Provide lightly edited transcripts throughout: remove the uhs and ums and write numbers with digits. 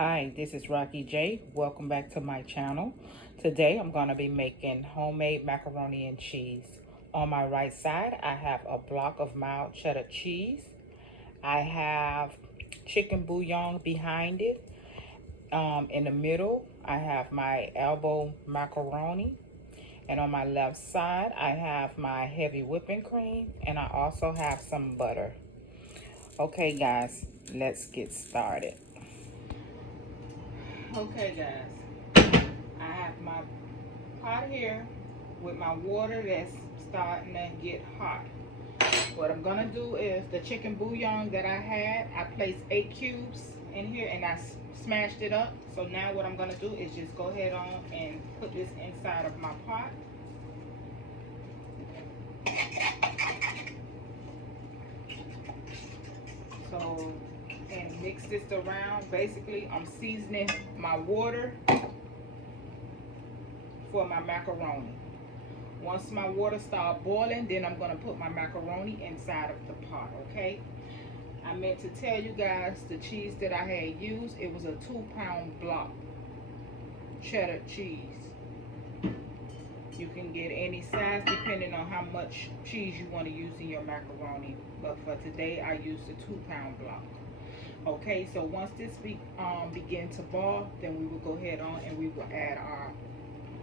Hi, this is Rocky J. Welcome back to my channel. Today I'm going to be making homemade macaroni and cheese. On my right side, I have a block of mild cheddar cheese. I have chicken bouillon behind it. In the middle, I have my elbow macaroni. And on my left side, I have my heavy whipping cream. And I also have some butter. Okay, guys, let's get started. Okay, guys, I have my pot here with my water that's starting to get hot. What I'm gonna do is the chicken bouillon that I had, I placed 8 cubes in here and I smashed it up. So now what I'm gonna do is just go ahead on and put this inside of my pot. So, and mix this around. Basically, I'm seasoning my water for my macaroni. Once my water starts boiling, then I'm going to put my macaroni inside of the pot, okay? I meant to tell you guys the cheese that I had used, it was a 2-pound block cheddar cheese. You can get any size depending on how much cheese you want to use in your macaroni. But for today, I used a 2-pound block. Okay, so once this begin to boil, then we will go ahead on and we will add our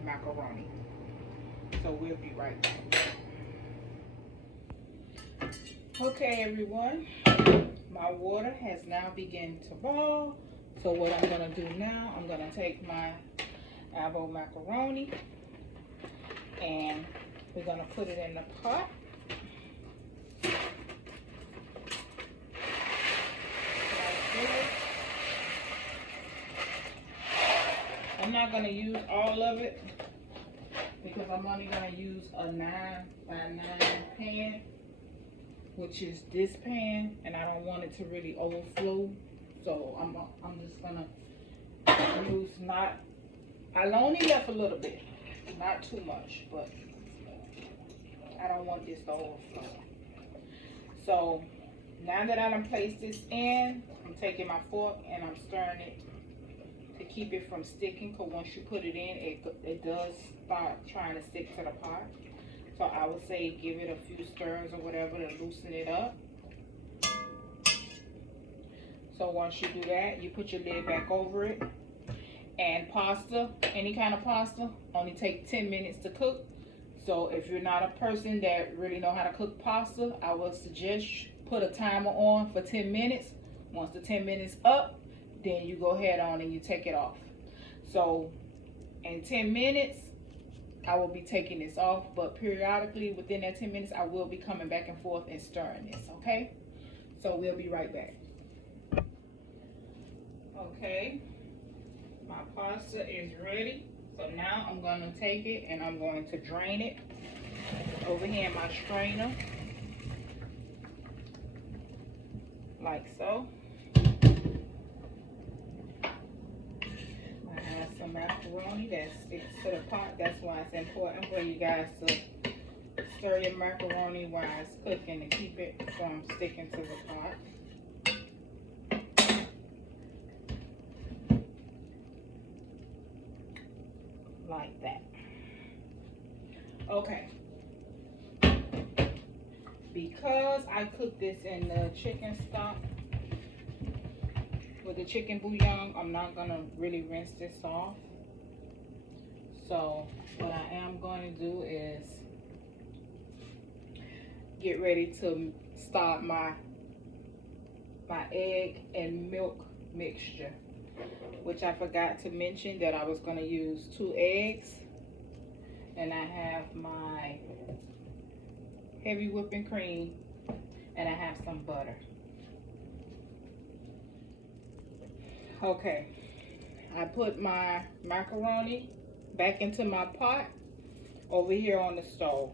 macaroni. So we'll be right back. Okay, everyone, my water has now begun to boil. So what I'm gonna do now, I'm gonna take my elbow macaroni and we're gonna put it in the pot. I'm not gonna use all of it because I'm only gonna use a 9x9 pan, which is this pan, and I don't want it to really overflow. So I'm just gonna use I only left a little bit, not too much, but I don't want this to overflow. So now that I done placed this in, I'm taking my fork and I'm stirring it to keep it from sticking, because once you put it in, it does start trying to stick to the pot. So I would say give it a few stirs or whatever to loosen it up. So once you do that, you put your lid back over it. And pasta, any kind of pasta, only take 10 minutes to cook. So if you're not a person that really know how to cook pasta, I would suggest put a timer on for 10 minutes. Once the 10 minutes up, then you go ahead on and you take it off. So in 10 minutes, I will be taking this off, but periodically within that 10 minutes, I will be coming back and forth and stirring this, okay? So we'll be right back. Okay, my pasta is ready. So now I'm gonna take it and I'm going to drain it over here in my strainer, like so. I have some macaroni that sticks to the pot. That's why it's important for you guys to stir your macaroni while it's cooking to keep it from sticking to the pot. Like that. Okay. Because I cooked this in the chicken stock with the chicken bouillon, I'm not gonna really rinse this off. So what I am going to do is get ready to start my egg and milk mixture, which I forgot to mention that I was going to use 2 eggs, and I have my heavy whipping cream, and I have some butter. Okay, I put my macaroni back into my pot over here on the stove.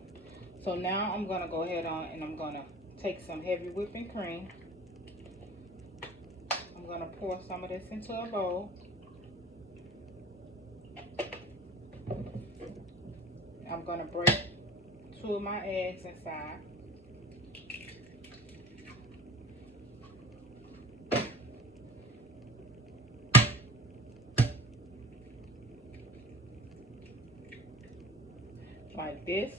So now I'm going to go ahead on and I'm going to take some heavy whipping cream. I'm going to pour some of this into a bowl. I'm going to break 2 of my eggs inside. like this.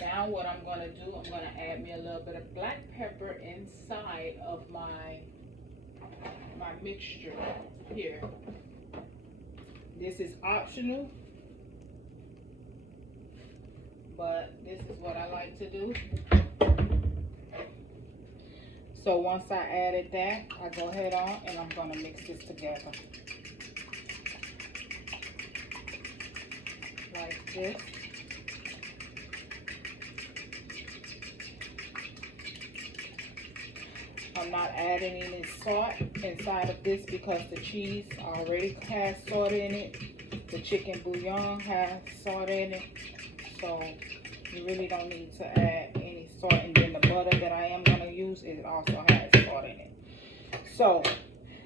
Now what I'm gonna do, I'm gonna add me a little bit of black pepper inside of my mixture here. This is optional, but this is what I like to do. So once I added that, I go ahead on and I'm gonna mix this together. Like this. I'm not adding any salt inside of this because the cheese already has salt in it. The chicken bouillon has salt in it. So you really don't need to add any salt. And then the butter that I am going to use, it also has salt in it. So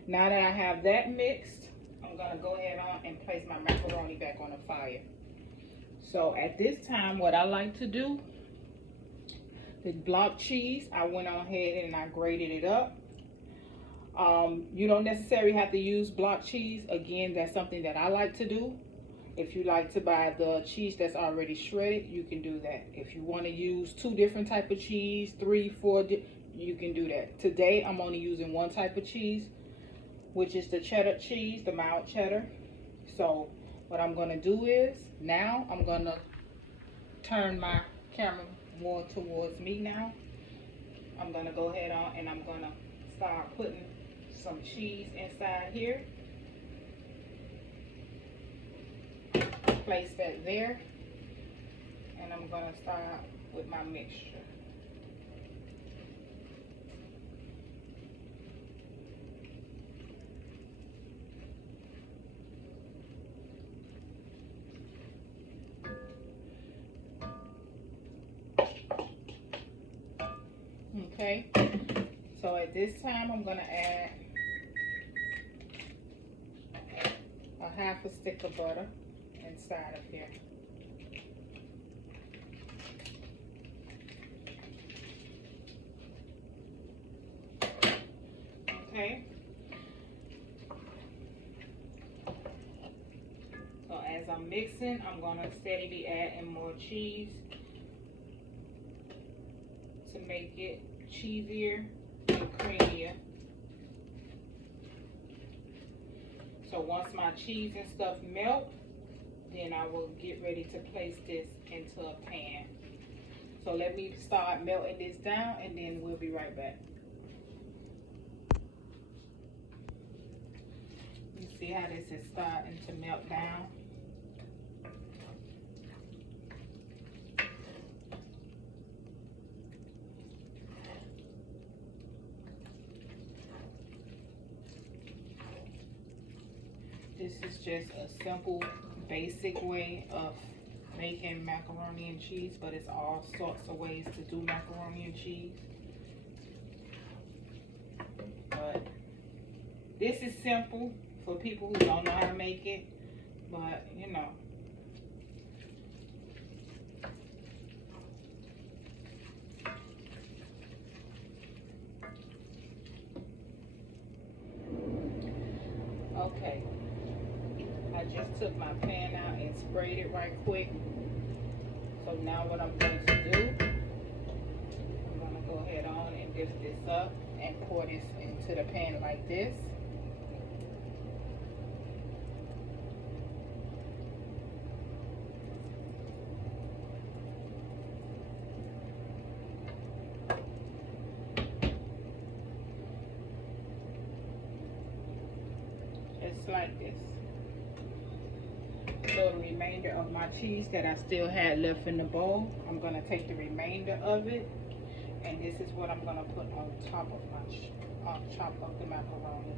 now that I have that mixed, I'm going to go ahead on and place my macaroni back on the fire. So at this time, what I like to do, the block cheese, I went on ahead and I grated it up. You don't necessarily have to use block cheese. Again, that's something that I like to do. If you like to buy the cheese that's already shredded, you can do that. If you want to use 2 different type of cheese, 3, 4, you can do that. Today, I'm only using 1 type of cheese, which is the cheddar cheese, the mild cheddar. So what I'm going to do is, now I'm going to turn my camera more towards me now. I'm going to go ahead on and I'm going to start putting some cheese inside here. Place that there, and I'm going to start with my mixture. Okay, so at this time I'm going to add a half a stick of butter inside of here. Okay. So as I'm mixing, I'm going to steadily add in more cheese to make it cheesier and creamier. So once my cheese and stuff melt, then I will get ready to place this into a pan. So let me start melting this down and then we'll be right back. You see how this is starting to melt down? This is just a simple, basic way of making macaroni and cheese, but it's all sorts of ways to do macaroni and cheese. But this is simple for people who don't know how to make it, but you know. Okay. I just took my pan out and sprayed it right quick. So now what I'm going to do, I'm going to go ahead on and lift this up and pour this into the pan like this. Just like this. So the remainder of my cheese that I still had left in the bowl, I'm going to take the remainder of it, and this is what I'm going to put on top of my chop of the macaroni.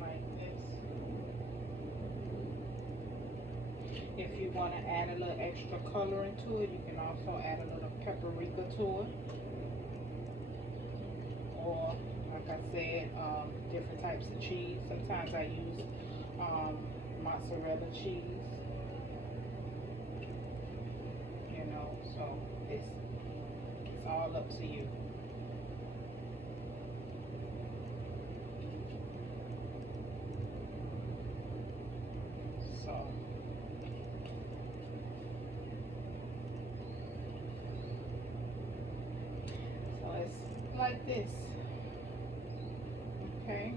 Like this. If you want to add a little extra color into it, you can also add a little paprika to it. Or, like I said, different types of cheese. Sometimes I use mozzarella cheese. You know, so it's It's all up to you. So it's like this. Okay.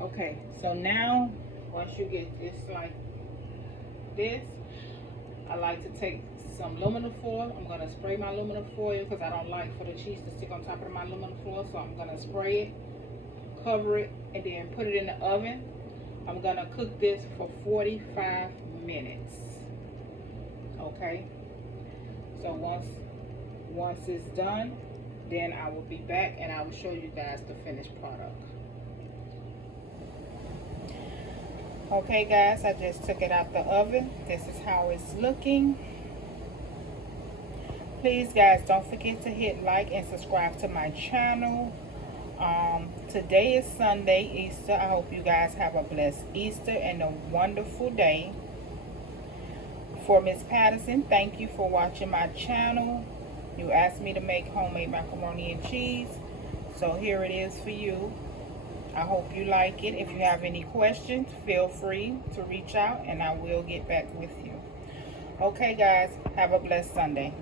Okay, so now once you get this like this, I like to take some aluminum foil. I'm gonna spray my aluminum foil because I don't like for the cheese to stick on top of my aluminum foil. So I'm gonna spray it, cover it, and then put it in the oven. I'm gonna cook this for 45 minutes. Okay. So once it's done, then I will be back and I will show you guys the finished product. Okay guys, I just took it out the oven. This is how it's looking. Please guys, don't forget to hit like and subscribe to my channel. Today is Sunday, Easter. I hope you guys have a blessed Easter and a wonderful day. For Miss Patterson, thank you for watching my channel. You asked me to make homemade macaroni and cheese, so here it is for you. I hope you like it. If you have any questions, feel free to reach out and I will get back with you. Okay guys, have a blessed Sunday.